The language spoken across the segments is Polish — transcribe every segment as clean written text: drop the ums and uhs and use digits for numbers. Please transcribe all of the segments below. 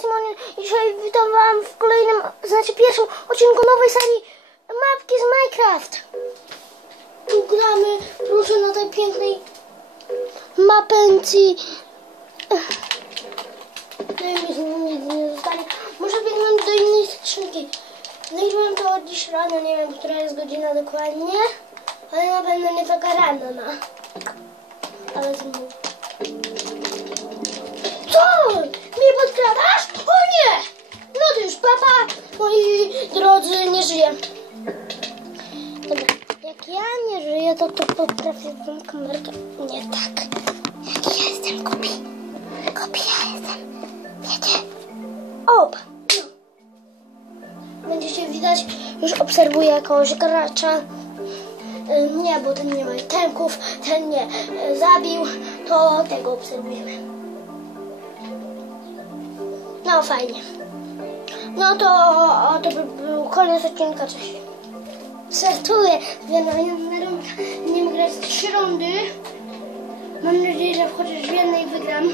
Simonin i dzisiaj witam wam w kolejnym, pierwszym odcinku nowej serii mapki z Minecraft. Tu gramy, proszę, na tej pięknej mapęci. Nic nie zostanie. Może biegnąć do innej skrzynki. Znajdziłem to dziś rano, nie wiem, która jest godzina dokładnie, ale na pewno nie taka rano, Ale znowu. Co? Mnie podkradasz? O nie! No to już papa, moi drodzy, nie żyję. Dobra, jak ja nie żyję, to potrafię wam kamerkę. Nie tak. Jak ja jestem głupi. Głupi ja jestem. Wiecie? Opa. No. Będziecie widać, już obserwuję jakiegoś gracza. Nie, bo ten nie ma itemków, ten nie zabił, to tego obserwujemy. No fajnie. No to by był koniec odcinka. Cześć. Startuję. Będziemy grać 3 rundy. Mam nadzieję, że chociaż w jednej wygram.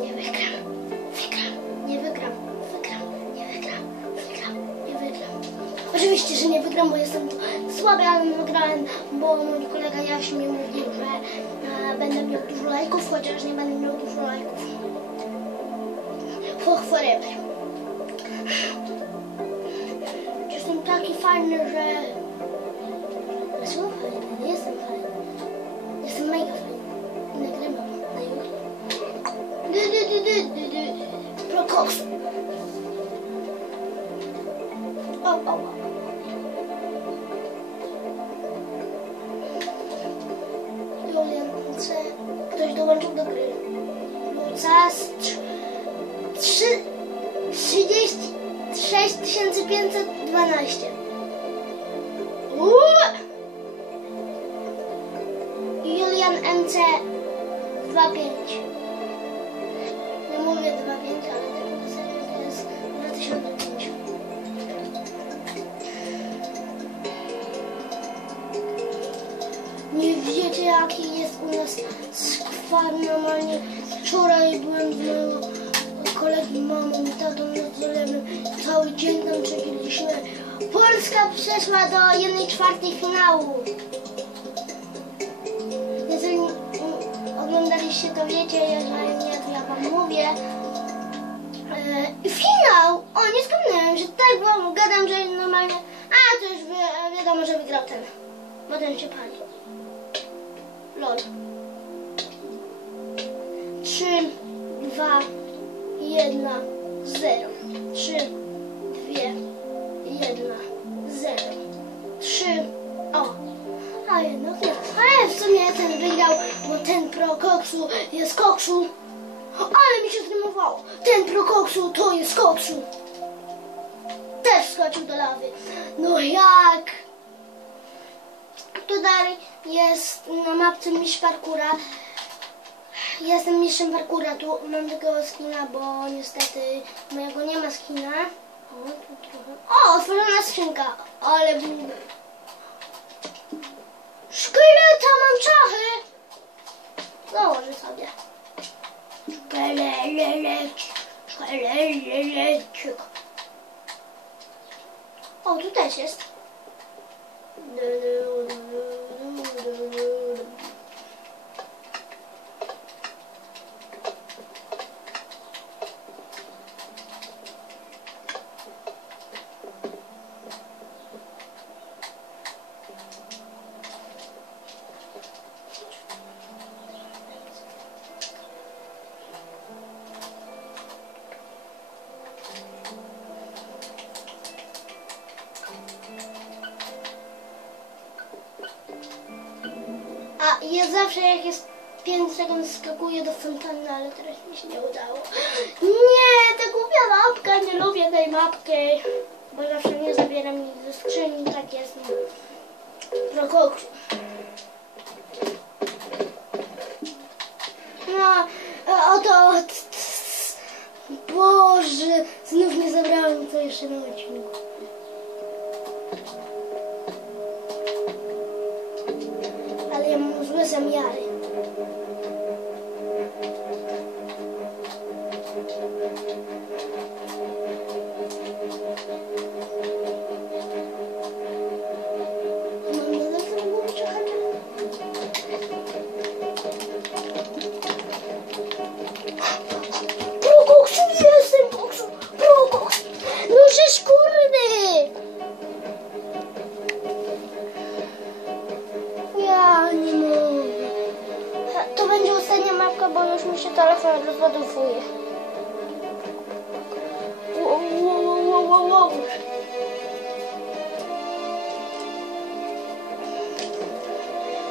Nie wygram. Wygram. Nie wygram. Wygram. Nie wygram. Wygram. Nie wygram. Oczywiście, że nie wygram, bo jestem słaby, ale wygrałem, bo mój kolega Jaś mi mówił, że będę miał dużo lajków, chociaż nie będę miał dużo lajków. Forever. Jestem taki fajny, że... Jestem fajny, nie jestem fajny. Jestem mega fajny. Nagrywam na YouTube. Prokoks. O. Julian C. Ktoś dołączył do gry. Lucas 36 512. Julian MC 25. Nie mówię 25, ale tylko serio to jest 2005. Nie wiecie, jaki jest u nas skwar normalnie. Wczoraj byłem z kolegi, mamą i tatą na zalewem. Cały dzień tam czekaliśmy. Polska przeszła do 1/4 finału. Jeżeli oglądaliście, to wiecie, jeżeli nie, to ja wam mówię. Finał! O, nie wspomniałem, że tak wam gadam, że normalnie... A, to już wiadomo, że wygrał ten. Bo ten się pali. LOL. 3, 2, 1, 0. 3, 2, 1, 0. 3, o. A jednak nie. Ale w sumie ten wygrał, bo ten Prokoksu jest koksu. Ale mi się zrymowało. Ten Prokoksu to jest koksu. Też skoczył do lawy. No jak? Tutaj jest na mapce mistrz parkura. Jestem mistrzem parkura. Tu mam takiego skina, bo niestety mojego nie ma skina. O, tu trochę. O, otworzona skrzynka. Ale bum. Szkieleta, mam czachy. Założę sobie. Szkielecik. O, tu też jest. Ja zawsze jak jest 5 sekund skakuję do fontanny, ale teraz mi się nie udało. Nie, ta głupia mapka, nie lubię tej mapki, bo zawsze nie zabieram nic ze skrzyni, tak jest. Prokoksu. No, oto... Boże, znów nie zabrałem to jeszcze na odcinku. Ja mam złe zamiary. dzieje. Wow.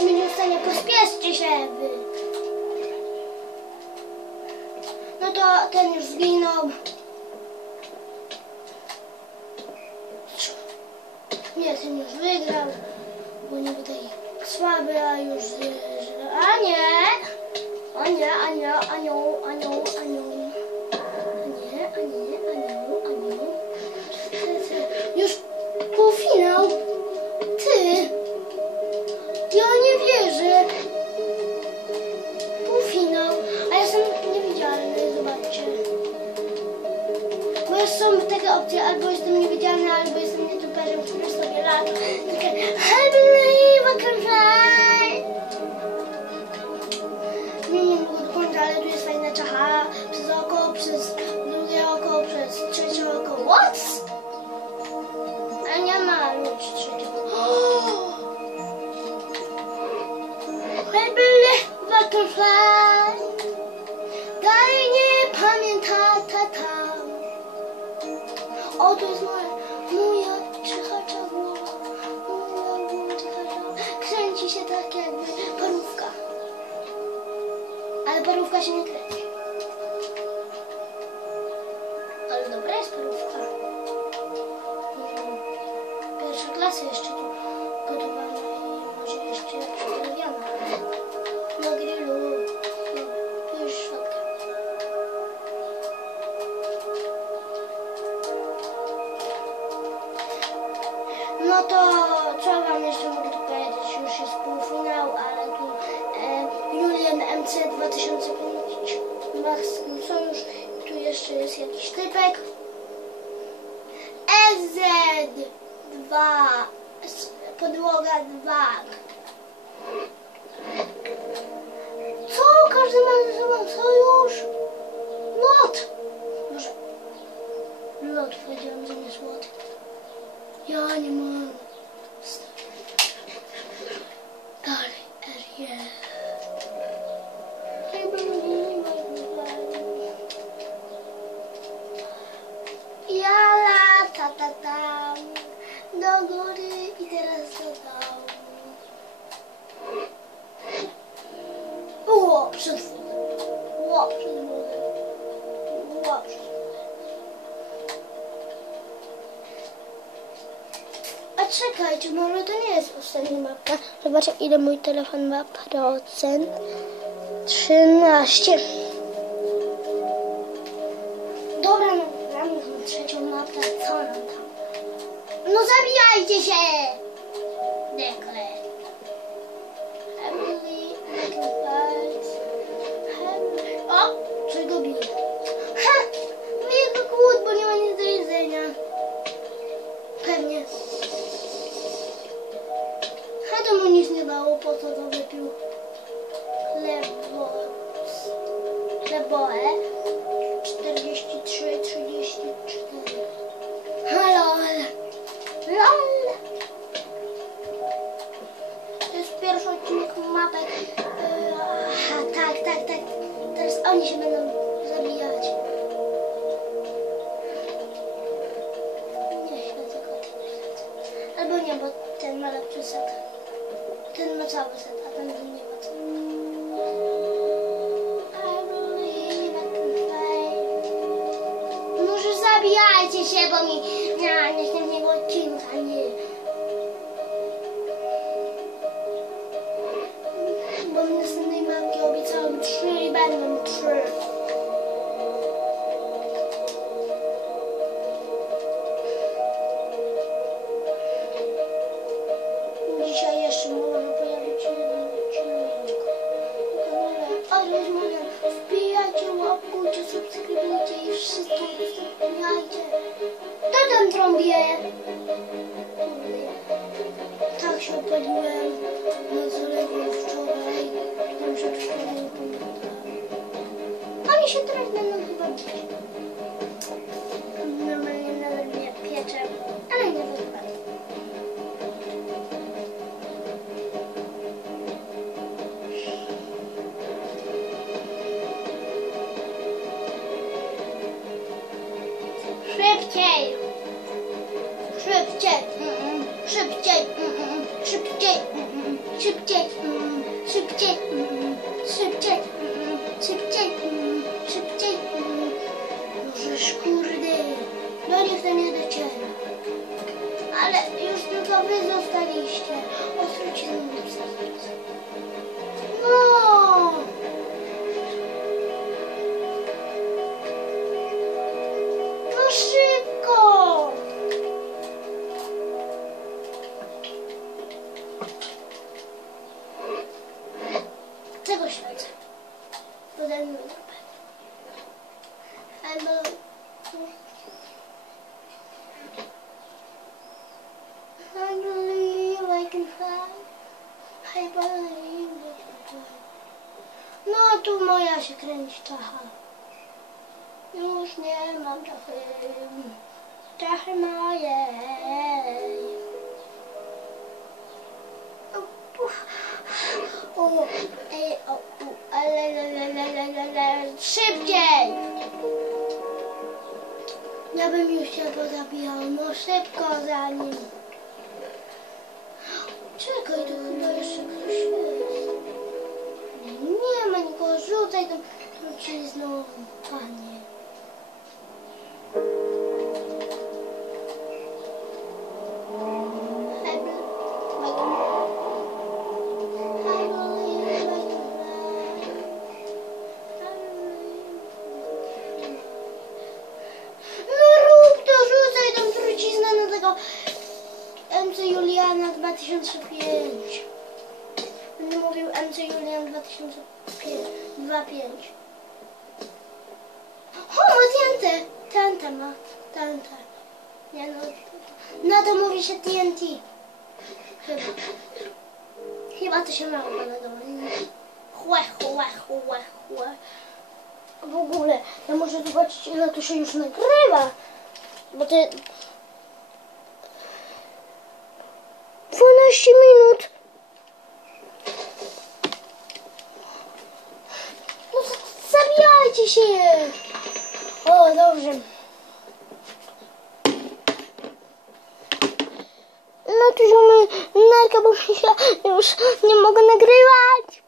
Miniuszenie, pospieszcie się wy. No to ten już zginął. Nie, ten już wygrał, bo nie tutaj słaby, a już... A nie! O nie, anioł. Już półfinał. Ty! Ja nie wierzę. Półfinał. A ja jestem niewidzialny, zobaczcie. Bo już są takie opcje, albo jestem niewidzialny, albo jestem nietuperem, który sobie lata. Takie I believe I can fly. Nie mogę do końca, ale tu jest fajna czacha. Przez oko, przez drugie oko, przez trzecie oko. What? A nie ma już trzeciego. I believe I can fly. Dalej nie pamięta. O, to jest moja cichacza głowa. Kręci się tak jakby parówka. Ale parówka się nie kręci. Ale dobra jest parówka. Pierwsza klasa jeszcze tu gotowana i może jeszcze przyprawiana. Na grillu. No, już szwadka. No to co wam jeszcze mogę tu powiedzieć? Już jest półfinał, ale tu Julian MC 2005 Maxim Sojusz. Tu jeszcze jest jakiś typek. SZ2 podłoga 2. Co? Każdy ma ze sobą sojusz? Lot! Może lot powiedziałem zamiast łot. Ja nie mam. Dalej, RJ. Ja lata do góry i teraz do dołu. Ło, przed wódem. A czekajcie, może to nie jest ostatnia mapka. Zobaczę, ile mój telefon ma procent. 13. Dobra, no mamy trzecią mapkę. Co nam tam? No zabijajcie się! Dekle. Emily, o! Czego bije? Ha! Bije go głód, bo nie ma nic do jedzenia. Pewnie. A to mu nic nie dało, po co to wypił? Chleboe 43, 34. Halo, LOL. To jest pierwszy odcinek mapek. Aha, tak. Teraz oni się będą zabijać. Nie śledzę go, albo nie, bo ten ma lepszy set. Ten ma cały set, a ten nie ma cały. Może zabijajcie się, bo mi następnego odcinka nie. Bo mi następnej mapki obiecałam 3 i będą 3. Dzisiaj jeszcze może pojawić się jeden odcinek. Wbijajcie, łapkujcie, subskrybujcie i wszystko udostępniajcie. Kto tam trąbie? Tak się opaliłem na zaległym wczoraj. Tam przedwczoraj nie pamiętam. Oni się teraz będą chyba bić. Normalnie nawet mnie piecze, ale nie wypadł. Szybciej. Szybciej. Szybciej. Szybciej. Szybciej. Szybciej. Szybciej. Szybciej. Szybciej. Możesz, kurde. No niech to nie dociera. Ale już tylko wy zostaliście. Otwórzcie nam serce. No! No szybko! Czego śledzę? Podaj mi drogę. Albo... I believe I can fly. I believe I can fly. No tu moja się kręci czacha. Już nie mam czachy. Czachy mojej. O, ej, o, ale, szybciej! Ja bym już się pozabijał, no szybko za nim. Czekaj, tu chyba jeszcze ktoś jest. Nie ma nikogo, rzucaj tą trucizną, panie. MC Juliana 2005. Będę mówił MC Julian 2025. O, ma TNT. TNT ma. TNT. Nie no. Na to mówi się TNT. Chyba to się mało podoba. Chłe. W ogóle, ja muszę zobaczyć, ile to się już nagrywa. Bo to... 12 minut. No zabijajcie się. O, dobrze. No to już mamy narkę, bo się już nie mogę nagrywać.